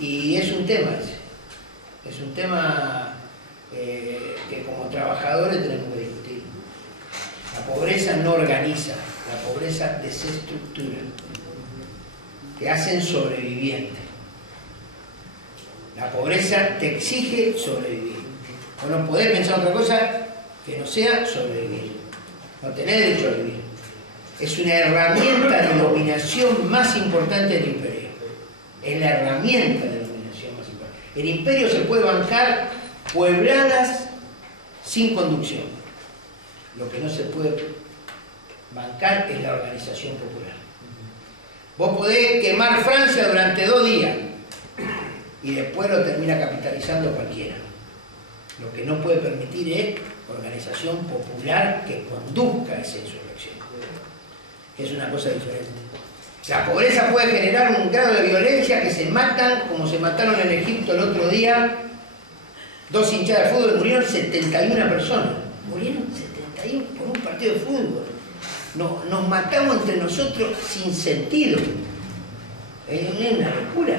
Y es un tema ese. Es un tema que como trabajadores tenemos que discutir. La pobreza no organiza, la pobreza desestructura. Te hacen sobreviviente. La pobreza te exige sobrevivir. Vos no podés pensar otra cosa que no sea sobrevivir. No tenés derecho a vivir. Es una herramienta de dominación más importante del imperio. Es la herramienta de dominación más importante. El imperio se puede bancar puebladas sin conducción. Lo que no se puede bancar es la organización popular. Vos podés quemar Francia durante 2 días y después lo termina capitalizando cualquiera. Lo que no puede permitir es organización popular que conduzca esa insurrección. Es una cosa diferente. La pobreza puede generar un grado de violencia que se matan, como se mataron en Egipto el otro día, 2 hinchadas de fútbol, murieron 71 personas. Murieron 71 por un partido de fútbol. Nos matamos entre nosotros sin sentido. Es una locura.